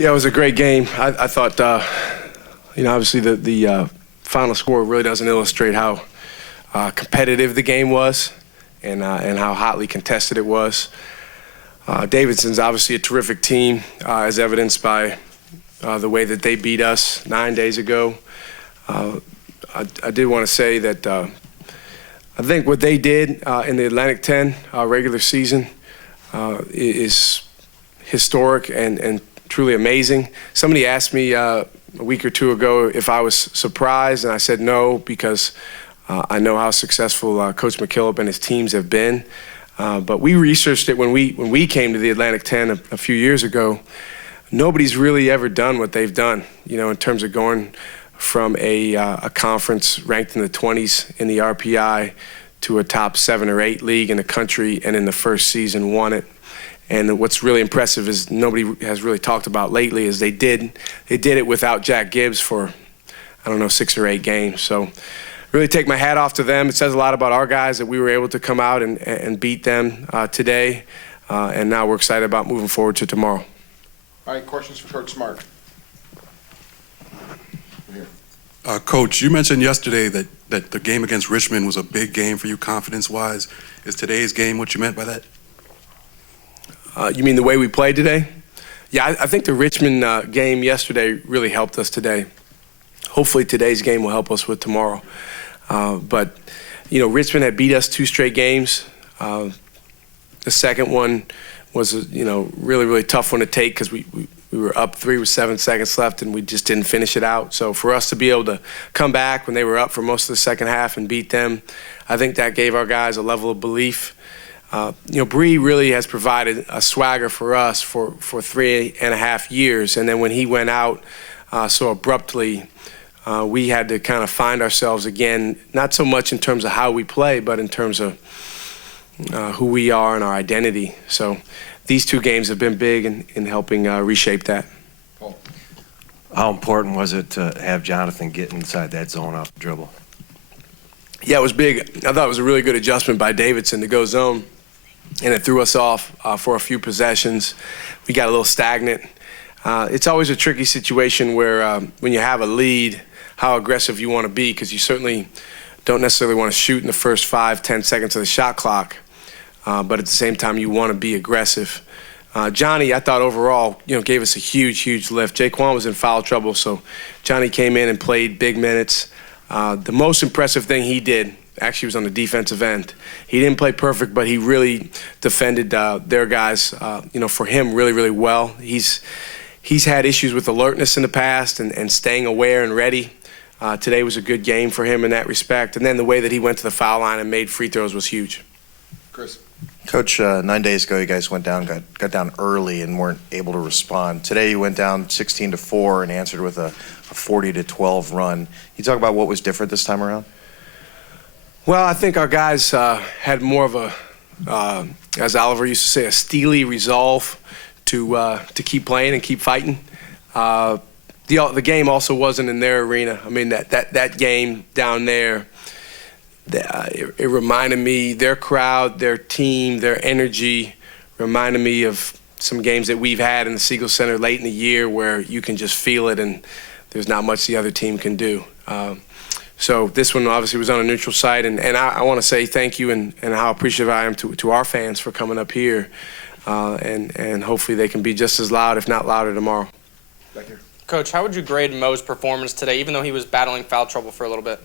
Yeah, it was a great game. I thought, obviously the final score really doesn't illustrate how competitive the game was and how hotly contested it was. Davidson's obviously a terrific team, as evidenced by the way that they beat us 9 days ago. I did want to say that I think what they did in the Atlantic 10 regular season is historic and truly amazing. Somebody asked me a week or two ago if I was surprised, and I said no, because I know how successful Coach McKillop and his teams have been. But we researched it when we came to the Atlantic 10 a few years ago. Nobody's really ever done what they've done, in terms of going from a conference ranked in the 20s in the RPI to a top 7 or 8 league in the country, and in the first season won it. And what's really impressive is nobody has really talked about lately is they did it without Jack Gibbs for, 6 or 8 games. So really take my hat off to them. It says a lot about our guys that we were able to come out and beat them today. And now we're excited about moving forward to tomorrow. All right, questions for Coach Smart. Here. Coach, you mentioned yesterday that the game against Richmond was a big game for you confidence-wise. Is today's game what you meant by that? You mean the way we played today? Yeah, I think the Richmond game yesterday really helped us today. Hopefully today's game will help us with tomorrow. But Richmond had beat us 2 straight games. The second one was really, really tough one to take because we were up 3 with 7 seconds left and we just didn't finish it out. So for us to be able to come back when they were up for most of the second half and beat them, I think that gave our guys a level of belief. Bree really has provided a swagger for us for 3.5 years, and then when he went out so abruptly, we had to kind of find ourselves again, not so much in terms of how we play, but in terms of who we are and our identity. So these 2 games have been big in helping reshape that. Paul. How important was it to have Jonathan get inside that zone off the dribble? Yeah, it was big. I thought it was a really good adjustment by Davidson to go zone, and it threw us off for a few possessions. We got a little stagnant. It's always a tricky situation where when you have a lead, how aggressive you want to be, because you certainly don't necessarily want to shoot in the first 5-10 seconds of the shot clock, but at the same time you want to be aggressive. Johnny, I thought overall, gave us a huge lift. Jaquan was in foul trouble, so Johnny came in and played big minutes. The most impressive thing he did actually was on the defensive end. He didn't play perfect, but he really defended their guys, for him really well. He's had issues with alertness in the past and staying aware and ready. Today was a good game for him in that respect. And then the way that he went to the foul line and made free throws was huge. Chris. Coach, 9 days ago you guys went down, got down early and weren't able to respond. Today you went down 16-4 and answered with a 40-12 run. Can you talk about what was different this time around? Well, I think our guys had more of a, as Oliver used to say, a steely resolve to keep playing and keep fighting. The game also wasn't in their arena. I mean, that game down there, it reminded me, their crowd, their team, their energy reminded me of some games that we've had in the Siegel Center late in the year where you can just feel it and there's not much the other team can do. So this one obviously was on a neutral site, and I want to say thank you and how appreciative I am to our fans for coming up here, and hopefully they can be just as loud, if not louder, tomorrow. Back here. Coach, how would you grade Mo's performance today, even though he was battling foul trouble for a little bit?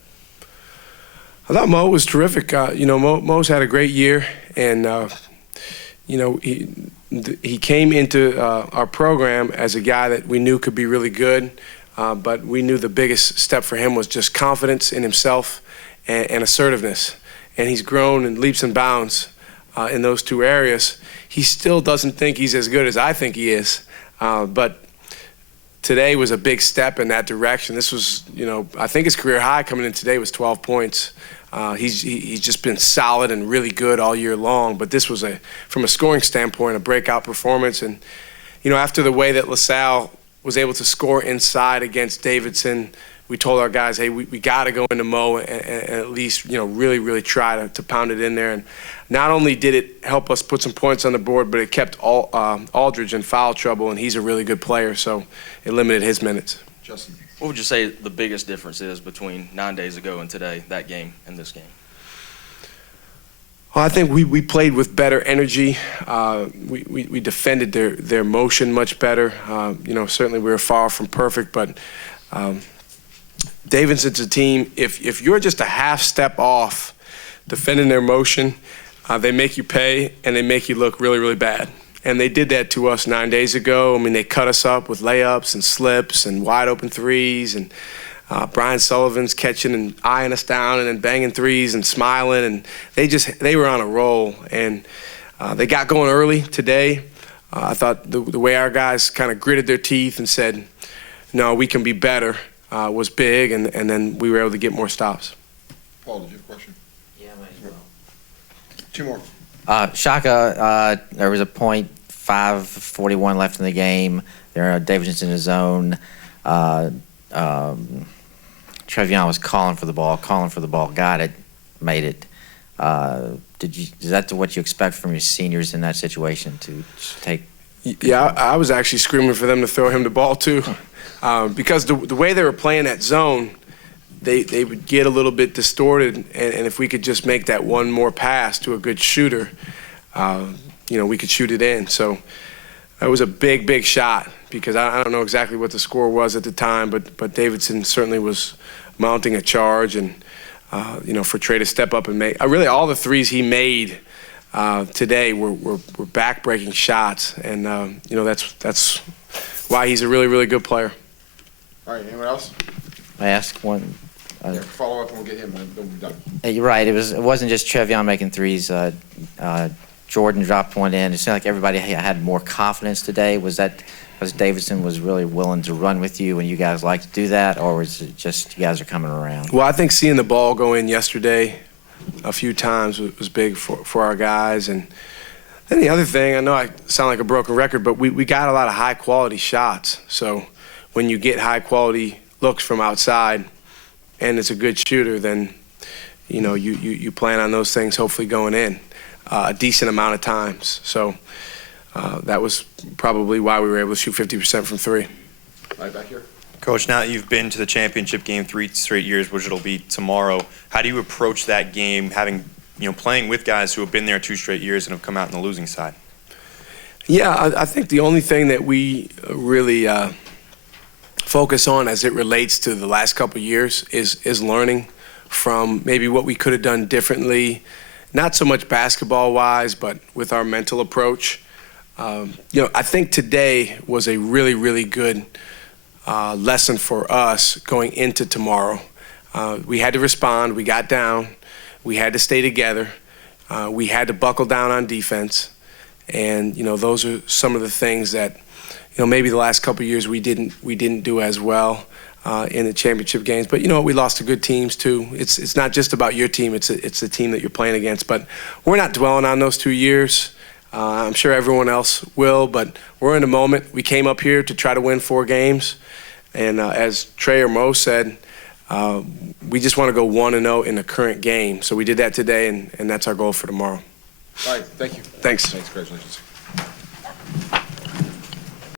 I thought Mo was terrific. Mo's had a great year, and he came into our program as a guy that we knew could be really good. But we knew the biggest step for him was just confidence in himself and assertiveness. And he's grown in leaps and bounds in those 2 areas. He still doesn't think he's as good as I think he is. But today was a big step in that direction. This was, I think his career high coming in today was 12 points. He's just been solid and really good all year long. But this was, from a scoring standpoint, a breakout performance. And, after the way that LaSalle was able to score inside against Davidson, we told our guys, hey, we got to go into Mo and at least, really, really try to pound it in there. And not only did it help us put some points on the board, but it kept Aldridge in foul trouble, and he's a really good player, so it limited his minutes. Justin. What would you say the biggest difference is between 9 days ago and today, that game and this game? Well, I think we played with better energy. We defended their motion much better. Certainly we were far from perfect, but Davidson's a team, if you're just a half step off defending their motion, they make you pay and they make you look really, really bad. And they did that to us 9 days ago. I mean, they cut us up with layups and slips and wide open threes, and Brian Sullivan's catching and eyeing us down and then banging threes and smiling, and they were on a roll. And they got going early today. I thought the way our guys kind of gritted their teeth and said, no, we can be better, was big, and then we were able to get more stops. Paul, did you have a question? Yeah, might as well. Two more. Shaka, there was a point, 5:41 left in the game. There, Davidson's in his zone. Trevion was calling for the ball, got it, made it. Is that what you expect from your seniors in that situation to take? Yeah, I was actually screaming for them to throw him the ball too, because the way they were playing that zone, they would get a little bit distorted, and if we could just make that one more pass to a good shooter, we could shoot it in. So that was a big, big shot, because I don't know exactly what the score was at the time, but Davidson certainly was mounting a charge, and for Trey to step up and make really all the threes he made today were back-breaking shots, and that's why he's a really, really good player. All right, anyone else? I ask one. Yeah, follow up and we'll get him, and then we'll be done. You're right. It wasn't just Trevion making threes. Jordan dropped one in. It seemed like everybody had more confidence today. Was that because Davidson was really willing to run with you and you guys like to do that, or was it just you guys are coming around? Well, I think seeing the ball go in yesterday a few times was big for our guys. And then the other thing, I know I sound like a broken record, but we got a lot of high-quality shots. So when you get high-quality looks from outside and it's a good shooter, then you plan on those things hopefully going in a decent amount of times. So that was probably why we were able to shoot 50% from three. Right back here. Coach, now that you've been to the championship game 3 straight years, which it'll be tomorrow, how do you approach that game, playing with guys who have been there 2 straight years and have come out on the losing side? Yeah, I think the only thing that we really focus on as it relates to the last couple of years is learning from maybe what we could have done differently, not so much basketball-wise, but with our mental approach. I think today was a really, really good lesson for us going into tomorrow. We had to respond. We got down. We had to stay together. We had to buckle down on defense. And, those are some of the things that, maybe the last couple of years we didn't do as well in the championship games. But we lost to good teams too. It's not just about your team. It's the team that you're playing against. But we're not dwelling on those 2 years. I'm sure everyone else will, but we're in the moment. We came up here to try to win 4 games. And as Trey or Mo said, we just want to go 1-0 in the current game. So we did that today, and that's our goal for tomorrow. All right, thank you. Thanks. Thanks, congratulations.